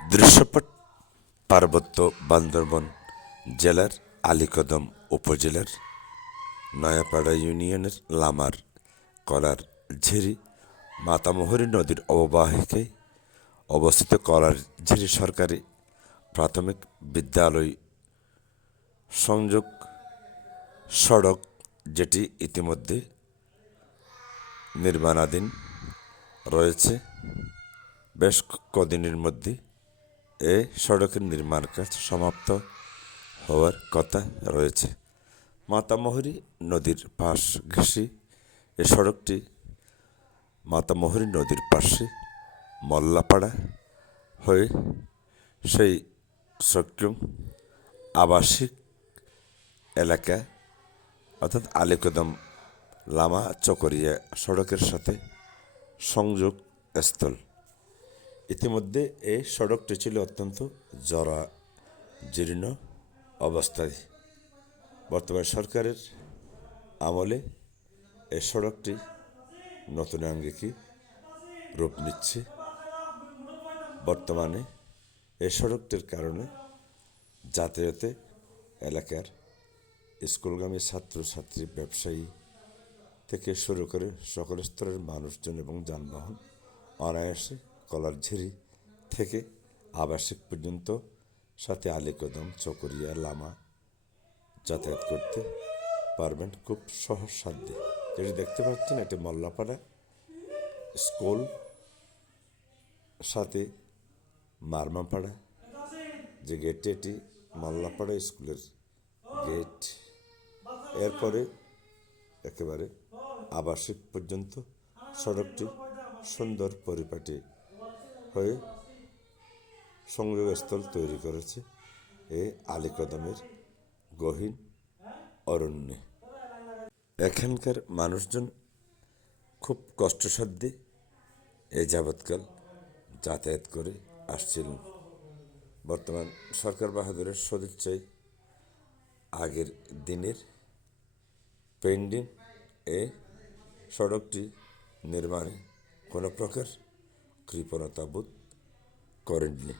দৃশ্যপট, পার্বত্য বান্দরবন জেলার আলীকদম উপজেলার নয়াপাড়া ইউনিয়নের লামার কলার ঝিরি মাতামোহরী নদীর অববাহিকায় অবস্থিত কলার ঝিরি সরকারি প্রাথমিক বিদ্যালয় সংযোগ সড়ক যেটি ইতিমধ্যে নির্মাণাধীন রয়েছে। বেশ কদিনের মধ্যে এ সড়কের নির্মাণ কাজ সমাপ্ত হওয়ার কথা রয়েছে। মাতামোহরী নদীর পাশ ঘেঁষে। এ সড়কটি মাতামোহরী নদীর পাশে মল্লাপাড়া হয়ে সেই সক্রম আবাসিক এলাকা অর্থাৎ আলীকদম লামা চকরিয়া সড়কের সাথে সংযোগ স্থল ইতিমধ্যে এই সড়কটি ছিল অত্যন্ত জরা জীর্ণ অবস্থায়। বর্তমান সরকারের আমলে এই সড়কটি নতুন আঙ্গিকে রূপ নিচ্ছে। বর্তমানে এই সড়কটির কারণে যাতায়াতে এলাকার স্কুলগামী ছাত্রছাত্রী, ব্যবসায়ী থেকে শুরু করে সকল স্তরের মানুষজন এবং যানবাহন অনায়াসে কলার ঝিরি থেকে আবাসিক পর্যন্ত সাথে আলীকদম চকরিয়া, লামা যাতায়াত করতে পারবেন খুব সহজ সাধ্যে। যেটি দেখতে পাচ্ছেন, এটি মল্লাপাড়া স্কুল, সাথে মারমাপাড়া যে গেটটি এটি মাল্লাপাড়া স্কুলের গেট এরপরে একেবারে আবাসিক পর্যন্ত সড়কটি সুন্দর পরিপাটি হয়ে সংযোগস্থল তৈরি করেছে এ আলীকদমের গহীন অরণ্যে। এখানকার মানুষজন খুব কষ্টসাধ্যে এ যাবৎকাল যাতায়াত করে আসছিলেন। বর্তমান সরকার বাহাদুরের সদিচ্ছায় আগের দিনের পেন্ডিং এ সড়কটি নির্মাণে কোনো প্রকার কৃপণতা বোধ করেননি।